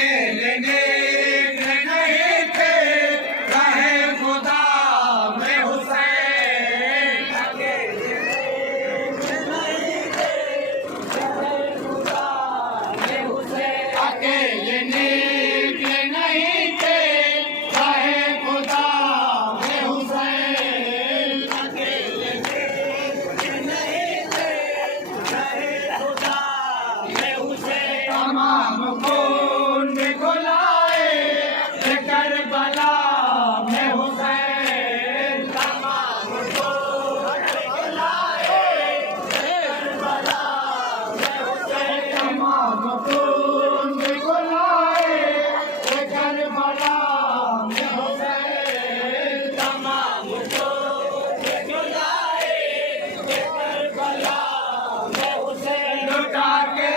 अकेले नेक नहीं थे, रहे खुदा में हुसैन। अकेले नेक नहीं थे, रहे खुदा में हुसैन। अकेले नेक नहीं थे, रहे खुदा में हुसैन। अकेले नेक नहीं थे, रहे खुदा में हुसैन। तमाम खून घुलाए करबला में हुसैन। तमाम खून घुलाए करबला में हुसैन। तमाम खून घुलाए करबला में हुसैन। तमाम खून घुलाए करबला में हुसैन। लुटा के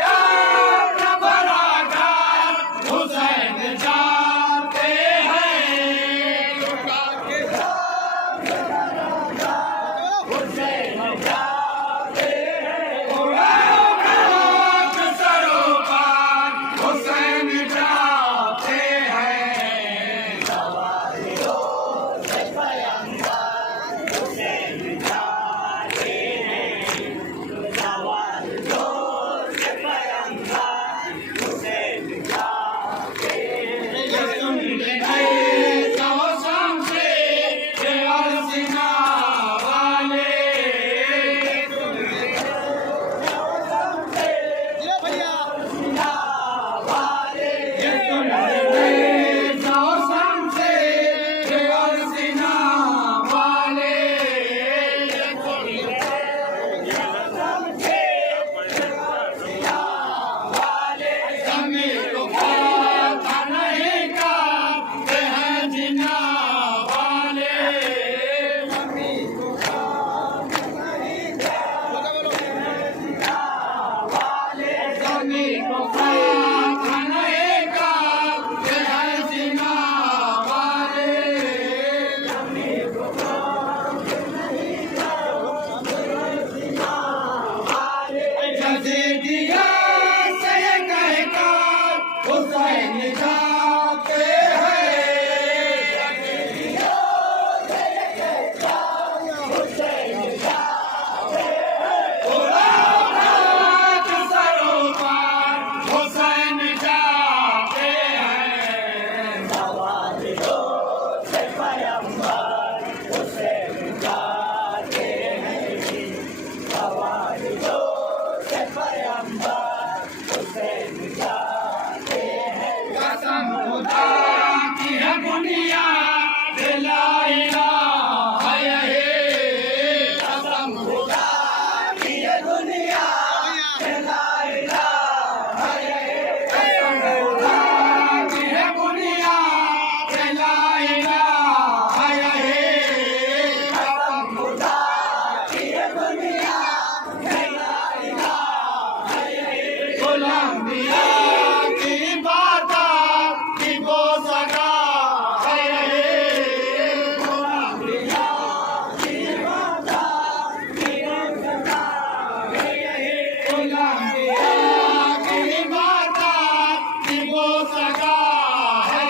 हुसैन जाते हैं, लुटा के हुसैन जाते हैं। उड़ान सरों पर हुसैन जाते हैं। सवारियों से पैगंबर हुसैन जाते हैं। सवारियों से पैगंबर हुसैन जाते हैं। सुन ले सौसम से सीना वाले, सुन ले सौसम से सीना वाले, सुन ले सौसम से सीना वाले, सुन ले सौसम से सीना वाले। ज़मीर को पता नहीं करते हैं जिना वाले। ज़मीर को पता नहीं करते हैं जिना वाले। ज़मीर को पता नहीं करते हैं जिना वाले। ज़मीर को पता नहीं करते हैं जिना वाले। जज़ीदिया से कहकर हुसैन जाते हैं। जज़ीदिया से कहकर हुसैन जाते हैं। उड़ान सरों पर हुसैन जाते हैं। सवारियों से पैगंबर हुसैन जाते हैं। सवारियों से पैगंबर हुसैन जाते हैं। कसम खुदा की है बुनियाद ला इलाहा है। कसम खुदा की है बुनियाद ला इलाहा है। कसम खुदा की है बुनियाद ला इलाहा है। कसम खुदा की है बुनियाद ला इलाहा है। गुलाम दिया की बात की वो सगा है। गुलाम दिया की बात की वो सगा है। गुलाम दिया की बात की वो सगा है।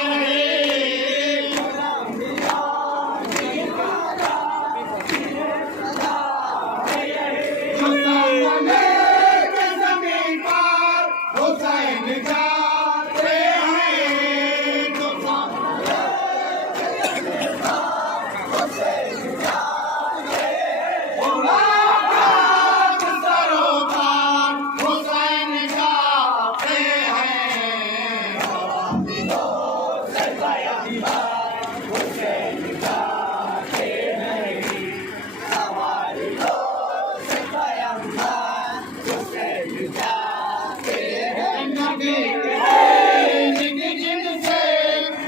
गुलाम दिया की बात की वो सगा है। हुसैन के ज़मीन पर हुसैन जाते हैं। हुसैन जाते हैं। उड़ान सरों पर हुसैन जाते हैं। सवारियों से पैगंबर हुसैन जाते हैं। सवारियों से पैगंबर हुसैन जाते हैं। नबी के जिनसे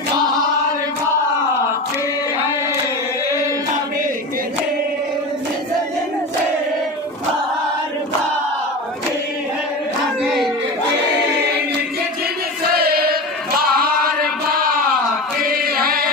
बाहर भागते हैं। नबी के जिनसे बाहर भागते हैं। नबी के जिनसे बाहर भागते हैं।